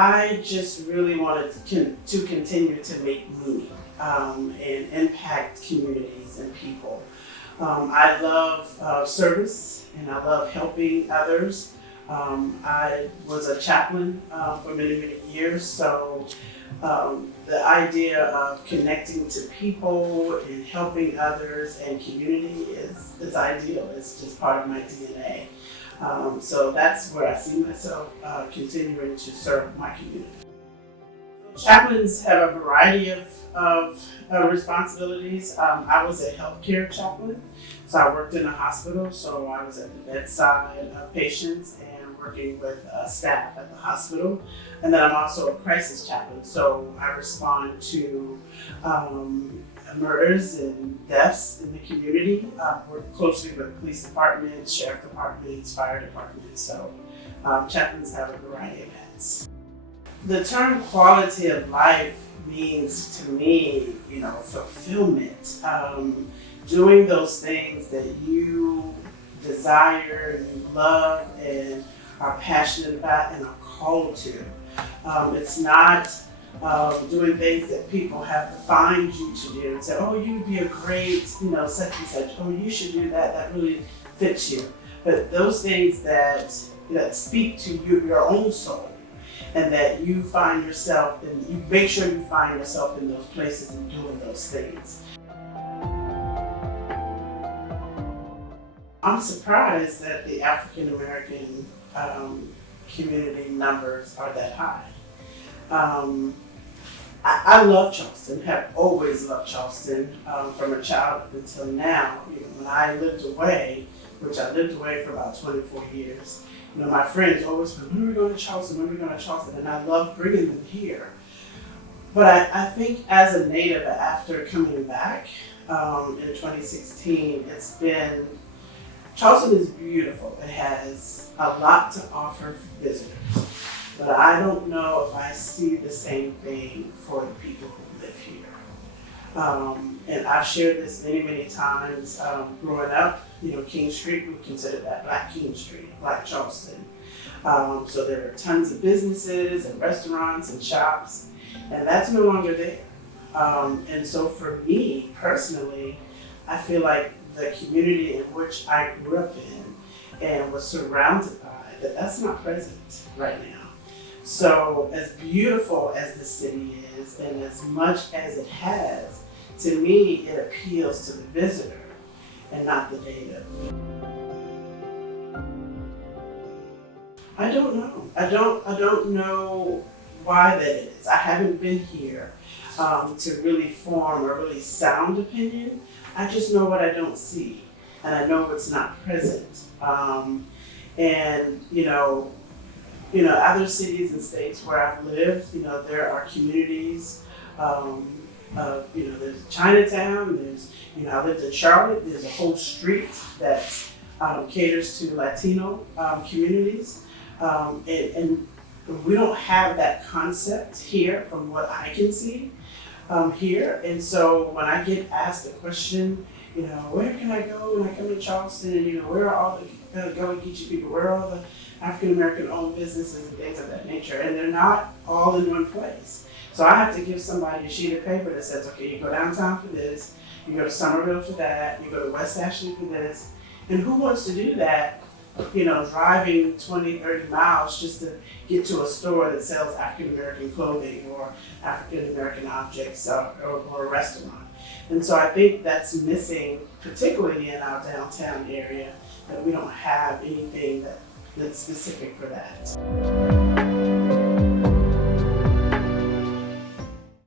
I just really wanted to continue to make meaning and impact communities and people. I love service and I love helping others. I was a chaplain for many, many years, so the idea of connecting to people and helping others and community is ideal. It's just part of my DNA. So that's where I see myself continuing to serve my community. Chaplains have a variety of responsibilities. I was a healthcare chaplain, so I worked in a hospital, so I was at the bedside of patients and working with staff at the hospital. And then I'm also a crisis chaplain, so I respond to murders and deaths in the community. Work closely with police departments, sheriff departments, fire departments, so chaplains have a variety of hats. The term quality of life means to me, fulfillment. Doing those things that you desire and you love and are passionate about and are called to. It's not doing things that people have to find you to do and say, oh, you'd be a great, such and such. Oh, you should do that. That really fits you. But those things that speak to you, your own soul, and that you find yourself, and you make sure you find yourself in those places and doing those things. I'm surprised that the African American community numbers are that high. I love Charleston, have always loved Charleston from a child up until now. When I lived away, which I lived away for about 24 years, my friends always said, when are we going to Charleston, when are we going to Charleston? And I love bringing them here. But I think as a native, after coming back in 2016, Charleston is beautiful. It has a lot to offer for visitors. But I don't know if I see the same thing for the people who live here. And I've shared this many, many times. Growing up, King Street, we considered that Black King Street, Black Charleston. So there are tons of businesses and restaurants and shops, and that's no longer there. And so for me personally, I feel like the community in which I grew up in and was surrounded by, that's not present right now. So as beautiful as the city is and as much as it has, to me it appeals to the visitor and not the native. I don't know. I don't know why that is. I haven't been here to really form a really sound opinion. I just know what I don't see, and I know what's not present. Other cities and states where I've lived, there are communities. There's Chinatown. There's, I lived in Charlotte. There's a whole street that caters to Latino communities, and we don't have that concept here, from what I can see here. And so when I get asked the question, where can I go when I come to Charleston? And where are all the Gullah Geechee people? Where are all the African American owned businesses and things of that nature? And they're not all in one place. So I have to give somebody a sheet of paper that says, okay, you go downtown for this, you go to Somerville for that, you go to West Ashley for this. And who wants to do that, driving 20, 30 miles just to get to a store that sells African American clothing or African American objects or a restaurant? And so I think that's missing, particularly in our downtown area, that we don't have anything that's specific for that.